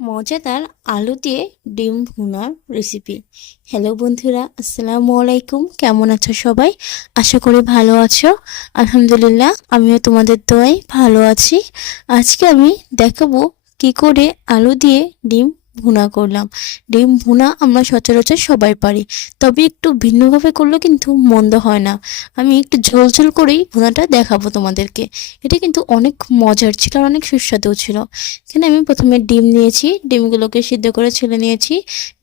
মজাদার আলু দিয়ে ডিম ভুনার রেসিপি হ্যালো বন্ধুরা, আসসালামু আলাইকুম। কেমন আছো সবাই? আশা করি ভালো আছো। আলহামদুলিল্লাহ, আমিও তোমাদের দোয়াই ভালো আছি। আজকে আমি দেখাবো কি করে আলু দিয়ে ডিম ভুনা করলাম। ডিম ভুনা আমরা সচরাচর সবাই পারি। তবে একটু ভিন্নভাবে করলে কিন্তু মন্দ হয় না। আমি একটু ঝোল ঝোল করেই ভুনাটা দেখাবো তোমাদেরকে। এটা কিন্তু অনেক মজার ছিল আর অনেক সুস্বাদু ছিল। এখানে আমি প্রথমে ডিম নিয়েছি, ডিমগুলোকে সিদ্ধ করে ছেলে নিয়েছি।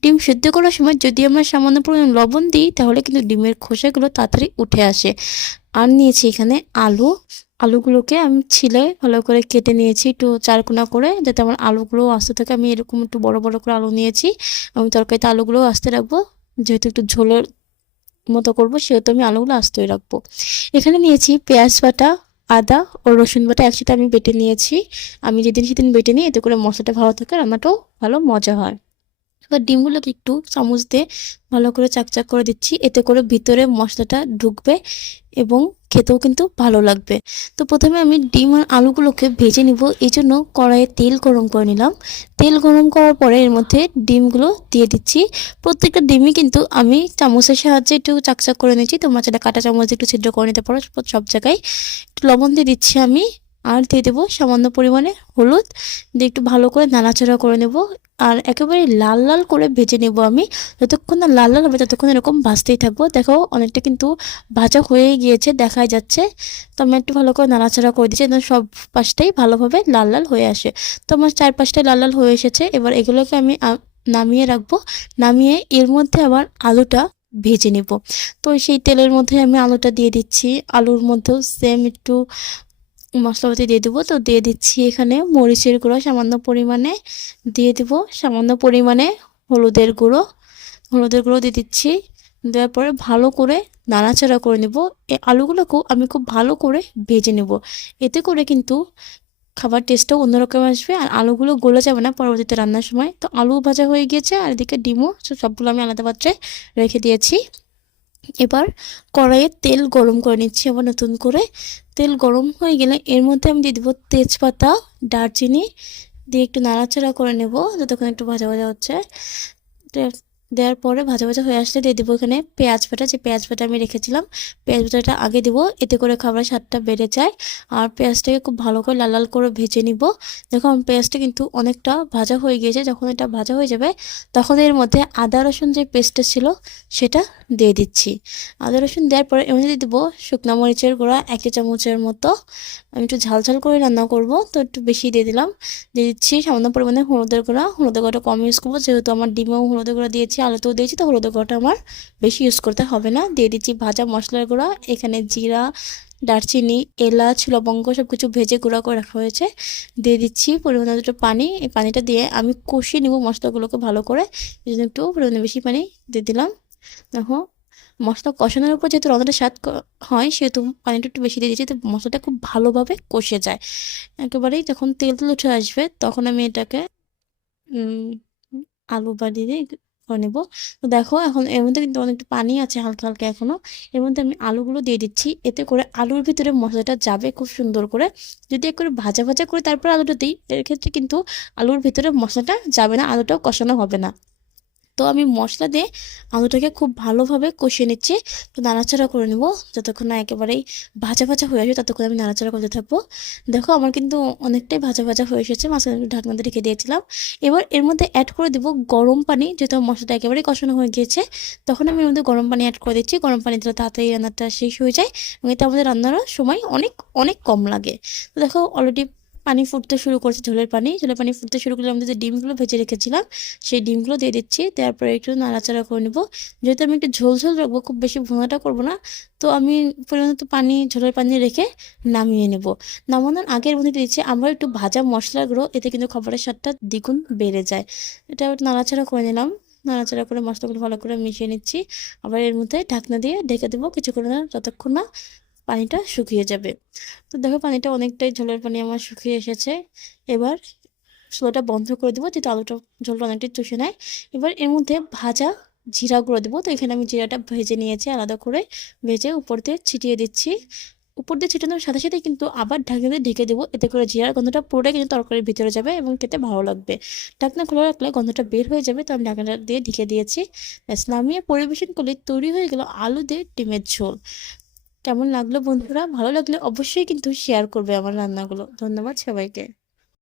ডিম সিদ্ধ করার সময় যদি আমরা সামান্য পরিমাণ লবণ দিই, তাহলে কিন্তু ডিমের খোসাগুলো তাড়াতাড়ি উঠে আসে। আর নিয়েছি এখানে আলু আলুগুলোকে আমি ছিলে ভালো করে কেটে নিয়েছি একটু চারকোনা করে, যাতে আমার আলুগুলো আস্তে থাকে। আমি এরকম একটু বড় বড় করে আলু নিয়েছি, আমি তরকারিতে আলুগুলো আস্তে রাখব। যেহেতু একটু ঝোলের মতো করব, সেহেতু আমি আলুগুলো আস্তেই রাখব। এখানে নিয়েছি পেঁয়াজ বাটা, আদা ও রসুন বাটা একসাথে আমি বেটে নিয়েছি। আমি যেদিন সেদিন বেটে নিই, এতে করে মশলাটা ভালো থাকে, রান্নাটাও ভালো, মজা হয়। এবার ডিমগুলোকে একটু চামচ দিয়ে ভালো করে চাকচাক করে দিচ্ছি, এতে করে ভিতরে মশলাটা ঢুকবে এবং খেতেও কিন্তু ভালো লাগবে। তো প্রথমে আমি ডিম আর আলুগুলোকে ভেজে নিব। এই জন্য কড়াইয়ে তেল গরম করে নিলাম। তেল গরম করার পরে এর মধ্যে ডিমগুলো দিয়ে দিচ্ছি। প্রত্যেকটা ডিমই কিন্তু আমি চামচের সাহায্যে একটু চাকচাক করে নিচ্ছি। তোমরা সেটা কাটা চামচ একটু ছিদ্র করে নিতে পারো সব জায়গায়। একটু লবণ দিয়ে দিচ্ছি আমি। আর দিয়ে দেবো সামান্য পরিমাণে হলুদ। দিয়ে একটু ভালো করে নাড়াচাড়া করে নেব। আর একেবারে লাল লাল করে ভেজে নেব আমি। যতক্ষণ না লাল লাল হবে, ততক্ষণ এরকম ভাজতেই থাকব। দেখো, অনেকটা কিন্তু ভাজা হয়ে গিয়েছে, দেখাই যাচ্ছে। তো আমি একটু ভালো করে নাড়াচাড়া করে দিচ্ছি সব পাশটাই ভালোভাবে লাল লাল হয়ে আসে। তো আমার চার পাশটাই লাল লাল হয়ে এসেছে। এবার এগুলোকে আমি নামিয়ে রাখব। নামিয়ে এর মধ্যে আবার আলুটা ভেজে নেব। তো সেই তেলের মধ্যে আমি আলুটা দিয়ে দিচ্ছি। আলুর মধ্যেও সেম একটু মশলাপাতি দিয়ে দেবো। তো দিয়ে দিচ্ছি এখানে মরিচের গুঁড়ো সামান্য পরিমাণে। দিয়ে দেব সামান্য পরিমাণে হলুদের গুঁড়ো। হলুদের গুঁড়ো দিয়ে দিচ্ছি। দেওয়ার পরে ভালো করে নাড়াচাড়া করে নেব। এই আলুগুলোকেও আমি খুব ভালো করে ভেজে নেব। এতে করে কিন্তু খাবার টেস্টটাও অন্যরকম আসবে। আর আলুগুলো গলে যাবে না পরবর্তীতে রান্নার সময়। তো আলু ভাজা হয়ে গিয়েছে আর এদিকে ডিমও সবগুলো আমি আলাদা পাত্রে রেখে দিয়েছি। এবার কড়াইয়ে তেল গরম করে নিচ্ছি আবার নতুন করে। তেল গরম হয়ে গেলে এর মধ্যে আমি দিয়ে দেবো তেজপাতা, দারচিনি, দিয়ে একটু নাড়াচাড়া করে নেব, যতক্ষণ একটু ভাজা ভাজা হচ্ছে। দেওয়ার পরে ভাজা ভাজা হয়ে আসলে দিয়ে দেবো এখানে পেঁয়াজ বাটা। যে পেঁয়াজ বাটা আমি রেখেছিলাম, পেঁয়াজ বাটাটা আগে দেবো, এতে করে খাবারের স্বাদটা বেড়ে যায়। আর পেঁয়াজটাকে খুব ভালো করে লাল লাল করে ভেজে নিব। দেখো দেখুন পেঁয়াজটা কিন্তু অনেকটা ভাজা হয়ে গিয়েছে, যখন এটা ভাজা হয়ে যাবে তখন এর মধ্যে আদা, রসুন যে পেস্টটা ছিল সেটা দিয়ে দিচ্ছি। আদা, রসুন দেওয়ার পরে এমনি দিয়ে দেবো শুকনো মরিচের গুঁড়া, এক চামচের মতো। আমি একটু ঝাল ঝাল করে রান্না করব, তো একটু বেশি দিয়ে দিলাম। দিয়ে দিচ্ছি সামান্য পরিমাণে হলুদের গুঁড়া। হলুদের গুঁড়াটা কম ইউজ করব, যেহেতু আমার ডিমেও হলুদের গুঁড়া দিয়েছি আলুতেও দিয়েছি, তো হলুদের গুঁড়াটা আমার বেশি ইউজ করতে হবে না। দিয়ে দিচ্ছি ভাজা মশলার গুঁড়া, এখানে জিরা, দারচিনি, এলাচ, লবঙ্গ সব কিছু ভেজে গুঁড়া করে রাখা হয়েছে। দিয়ে দিচ্ছি পরিমাণে দুটো পানি, এই পানিটা দিয়ে আমি কষিয়ে নিব মশলাগুলোকে ভালো করে। এই জন্য একটু পরিমাণে বেশি পানি দিয়ে দিলাম। দেখো, মশলা কষানোর উপর যেহেতু রান্নাটা স্বাদ হয়, সেহেতু পানিটা একটু বেশি দিয়ে দিচ্ছি, তো মশলাটা খুব ভালোভাবে কষে যায়। একেবারেই যখন তেল তেল উঠে আসবে, তখন আমি এটাকে আলু বাড়িয়ে করে নেব। তো দেখো এখন এর মধ্যে কিন্তু অনেকটা পানি আছে হালকা হালকা এখনও এর মধ্যে আমি আলুগুলো দিয়ে দিচ্ছি। এতে করে আলুর ভিতরে মশলাটা যাবে খুব সুন্দর করে। যদি একটু ভাজা ভাজা করে তারপর আলুটা দিই, এর ক্ষেত্রে কিন্তু আলুর ভিতরে মশলাটা যাবে না, আলুটাও কষানো হবে না। তো আমি মশলা দিয়ে আলুটাকে খুব ভালোভাবে কষিয়ে নিচ্ছি। তো নাড়াচাড়া করে নেব যতক্ষণ না একেবারেই ভাজা ভাজা হয়ে আসবে ততক্ষণ আমি নাড়াচাড়া করতে থাকব। দেখো আমার কিন্তু অনেকটাই ভাজা ভাজা হয়ে এসেছে, মাঝখানে ঢাকনাতে রেখে দিয়েছিলাম। এবার এর মধ্যে অ্যাড করে দেবো গরম পানি, যেহেতু মশলাটা একেবারেই কষানো হয়ে গিয়েছে। তখন আমি এর মধ্যে গরম পানি অ্যাড করে দিচ্ছি, গরম পানি দিলে তাড়াতাড়ি রান্নাটা শেষ হয়ে যায় এবং এতে আমাদের রান্নারও সময় অনেক অনেক কম লাগে। তো দেখো অলরেডি পানি ফুটতে শুরু করছে, ঝোলের পানি। ঝোলের পানি ফুটতে শুরু করলে আমাদের যে ডিমগুলো ভেজে রেখেছিলাম, সেই ডিমগুলো দিয়ে দিচ্ছি। দেওয়ার পরে একটু নাড়াচাড়া করে নেব। যেহেতু আমি একটু ঝোল ঝোল রাখব, খুব বেশি ভোঙাটা করব না, তো আমি পরিমাণত পানি, ঝোলের পানি রেখে নামিয়ে নেব। নামানোর আগের মধ্যে দিচ্ছি, আমরা একটু ভাজা মশলাগুলো এতে কিন্তু খাবারের স্বাদটা দ্বিগুণ বেড়ে যায়। এটা নাড়াচাড়া করে নিলাম। নাড়াচাড়া করে মশলাগুলো ভালো করে মিশিয়ে নিচ্ছি। আবার এর মধ্যে ঢাকনা দিয়ে ঢেকে দেবো কিছুক্ষণ যতক্ষণ না পানিটা শুকিয়ে যাবে। তো দেখো পানিটা অনেকটাই ঝোলের পানি আমার শুকিয়ে এসেছে। এবার স্লোটা বন্ধ করে দেবো, যেহেতু আলুটা, ঝোলটা অনেকটাই চুষে নেয়। এবার এর মধ্যে ভাজা জিরা গুঁড়ো দেবো। তো এখানে আমি জিরাটা ভেজে নিয়েছি, আলাদা করে ভেজে উপর দিয়ে ছিটিয়ে দিচ্ছি। উপর দিয়ে ছিটানোর সাথে সাথে কিন্তু আবার ঢাকনা দিয়ে ঢেকে দেবো, এতে করে জিরার গন্ধটা পুরোটাই কিন্তু তরকারির ভিতরে যাবে এবং খেতে ভালো লাগবে। ঢাকনা খোলা রাখলে গন্ধটা বের হয়ে যাবে, তো আমি ঢাকনাটা দিয়ে ঢেকে দিয়েছি। নামিয়ে পরিবেশন করলে তৈরি হয়ে গেল আলু দিয়ে ডিমের ঝোল। কেমন লাগল বন্ধুরা? ভালো লাগলে অবশ্যই কিন্তু শেয়ার করবে আমার রান্নাগুলো। ধন্যবাদ সবাইকে।